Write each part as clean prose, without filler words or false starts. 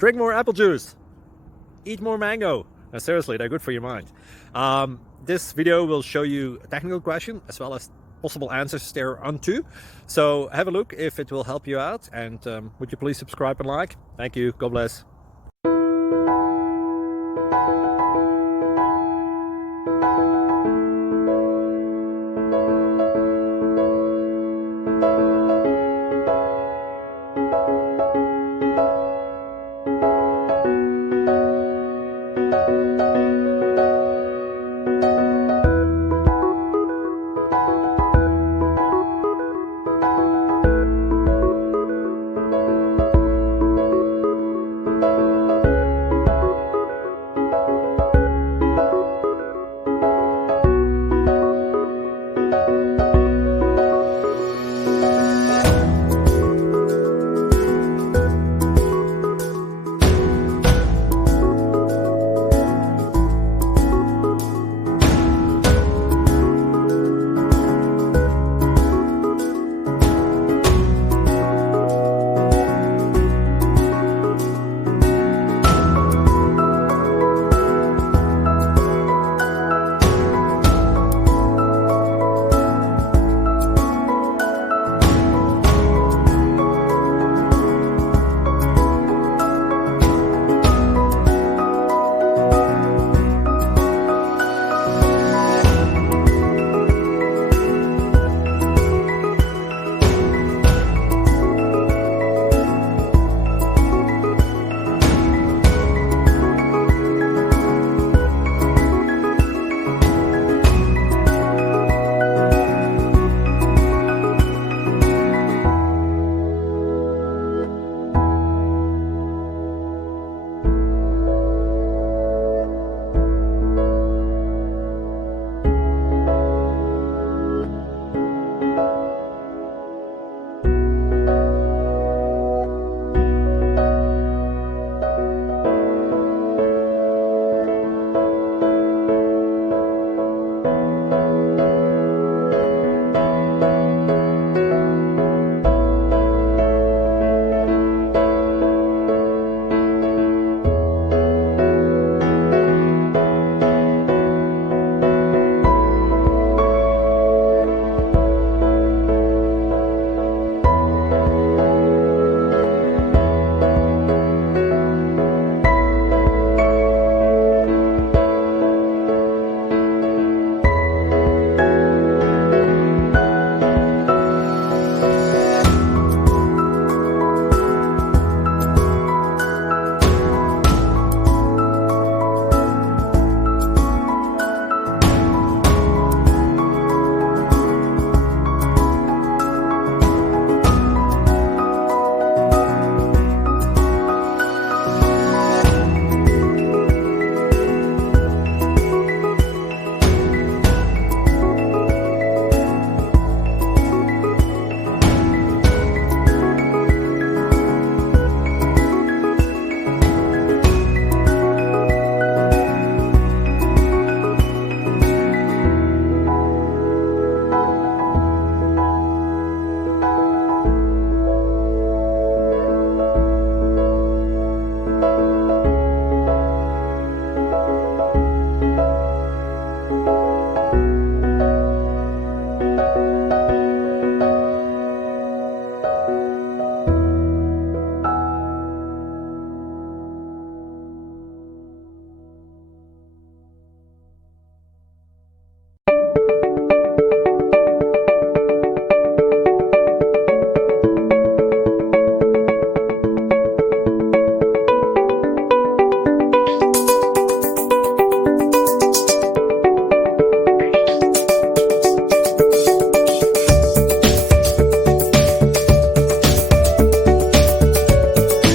Drink more apple juice. Eat more mango. Now, seriously, they're good for your mind. This video will show you a technical question as well as possible answers thereunto. So have a look if it will help you out, and would you please subscribe and like? Thank you. God bless.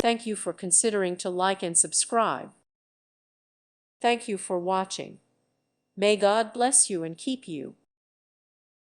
Thank you for considering to like and subscribe. Thank you for watching. May God bless you and keep you.